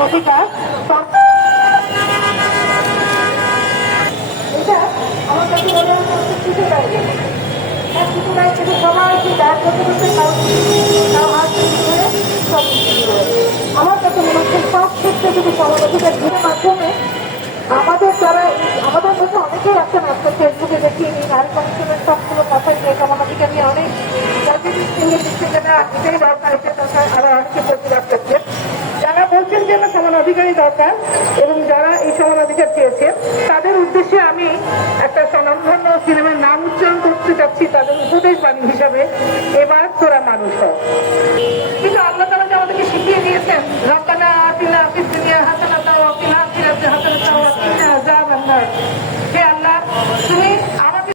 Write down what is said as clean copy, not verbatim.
অধিকার এটা আমার কাছে মনে হয় কিছু বাইরে কিছু নাই কিন্তু সবাই যার করতে করতে আমার কাছে মনে হচ্ছে সব ক্ষেত্রে যদি সবার অধিকার দিনের মাধ্যমে আমাদের যারা আমাদের মধ্যে অনেকেই আছেন আজকে ফেসবুকে দেখি নারী কমিশনের সবগুলো কথাই যে সমান অধিকার নিয়ে অনেক এটাই দরকার এটা দরকার আরো অনেকে প্রতিবাদ করছে যারা বলছেন যে না সমান অধিকারই দরকার এবং যারা এই সমান অধিকার চেয়েছে তাদের উদ্দেশ্যে আমি একটা স্বনামধন্য সিনেমার নাম উচ্চারণ করতে চাচ্ছি তাদের উপদেশ বাণী হিসাবে এবার তোরা মানুষ হ।